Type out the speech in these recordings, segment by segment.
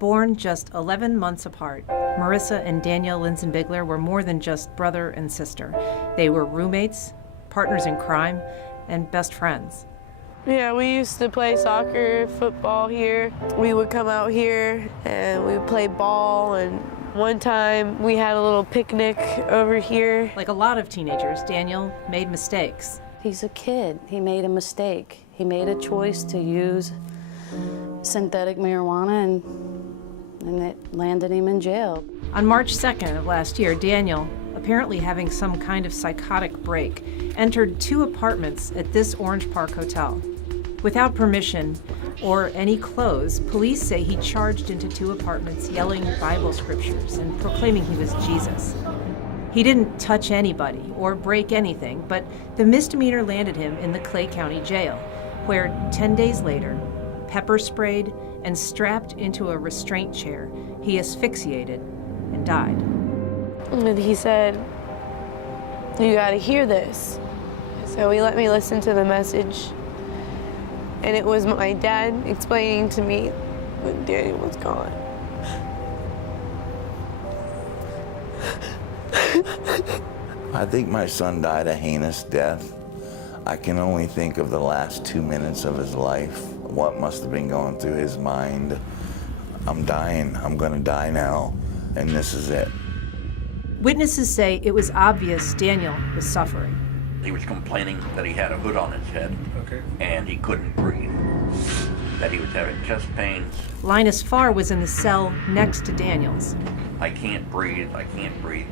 Born just 11 months apart, Marissa and Daniel Linsenbigler were more than just brother and sister. They were roommates, partners in crime, and best friends. Yeah, we used to play soccer, football here. We would come out here and we would play ball, and one time we had a little picnic over here. Like a lot of teenagers, Daniel made mistakes. He's a kid. He made a mistake. He made a choice to use synthetic marijuana, and it landed him in jail. On March 2nd of last year, Daniel, apparently having some kind of psychotic break, entered 2 apartments at this Orange Park hotel. Without permission or any clothes, police say he charged into 2 apartments yelling Bible scriptures and proclaiming he was Jesus. He didn't touch anybody or break anything, but the misdemeanor landed him in the Clay County Jail, where 10 days later, pepper sprayed and strapped into a restraint chair, he asphyxiated and died. And he said, "You gotta hear this." So he let me listen to the message. And it was my dad explaining to me that Daniel was gone. I think my son died a heinous death. I can only think of the last 2 minutes of his life, what must have been going through his mind. I'm dying, I'm gonna die now, and this is it. Witnesses say it was obvious Daniel was suffering. He was complaining that he had a hood on his head, and he couldn't breathe, that he was having chest pains. Linus Farr was in the cell next to Daniel's. I can't breathe,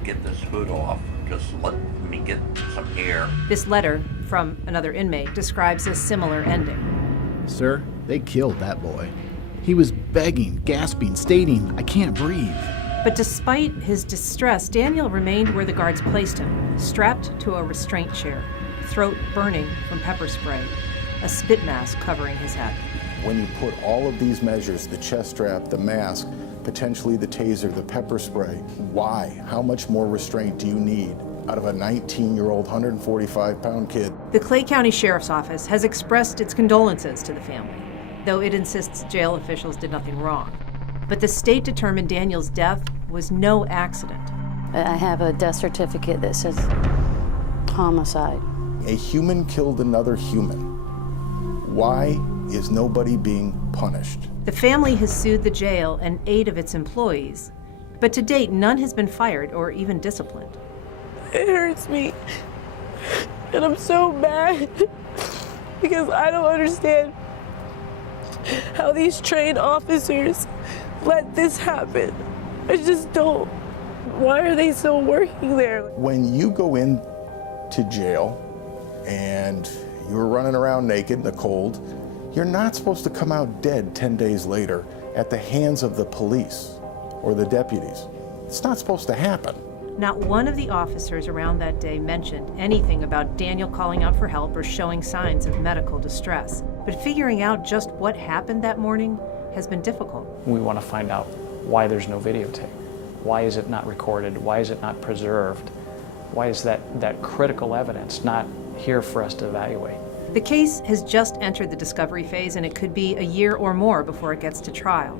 get this hood off, just let me get some air. This letter from another inmate describes a similar ending. Sir, they killed that boy. He was begging, gasping, stating, "I can't breathe." But despite his distress, Daniel remained where the guards placed him, strapped to a restraint chair, throat burning from pepper spray, a spit mask covering his head. When you put all of these measures, the chest strap, the mask, potentially the taser, the pepper spray, why? How much more restraint do you need out of a 19-year-old, 145-pound kid? The Clay County Sheriff's Office has expressed its condolences to the family, though it insists jail officials did nothing wrong. But the state determined Daniel's death was no accident. I have a death certificate that says homicide. A human killed another human. Why is nobody being punished? The family has sued the jail and 8 of its employees, but to date, none has been fired or even disciplined. It hurts me, and I'm so mad because I don't understand how these trained officers let this happen. I just don't. Why are they still working there? When you go in to jail and you're running around naked in the cold, you're not supposed to come out dead 10 days later at the hands of the police or the deputies. It's not supposed to happen. Not one of the officers around that day mentioned anything about Daniel calling out for help or showing signs of medical distress. But figuring out just what happened that morning has been difficult. We want to find out why there's no videotape. Why is it not recorded? Why is it not preserved? Why is that critical evidence not here for us to evaluate? The case has just entered the discovery phase, and it could be a year or more before it gets to trial.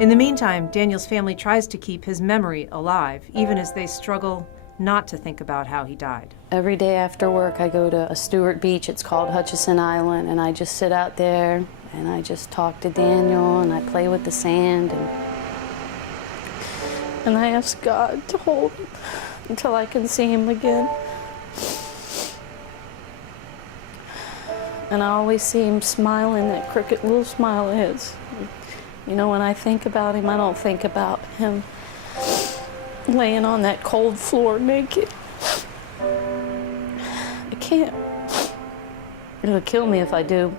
In the meantime, Daniel's family tries to keep his memory alive, even as they struggle not to think about how he died. Every day after work, I go to a Stewart Beach. It's called Hutchison Island, and I just sit out there and I just talk to Daniel, and I play with the sand, and I ask God to hold him until I can see him again. And I always see him smiling, that crooked little smile of his. You know, when I think about him, I don't think about him laying on that cold floor naked. I can't. It'll kill me if I do.